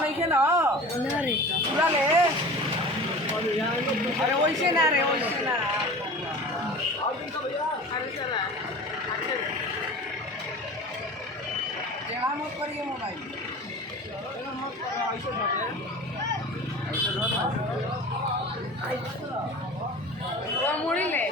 नहीं खेला पूरा ले अरे वैसे ना रे वैसे ना अरे चला जहाँ मत करिए मोबाइल मत करो ऐसे वो मुड़ी ले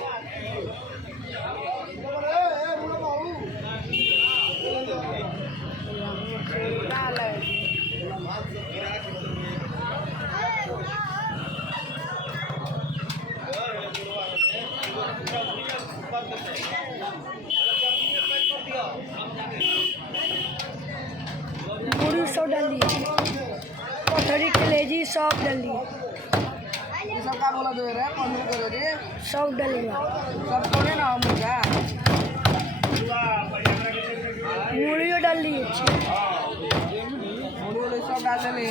मुड़ी सब डाली पथरी कलेजी सब डाली ये सब का बोला दो रे पनीर करो रे सब डालेगा सब थोड़े ना हम का मुड़ी डाली मुड़ी ले सब डाल ले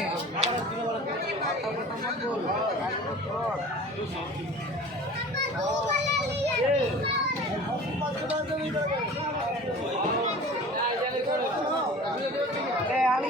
ए आली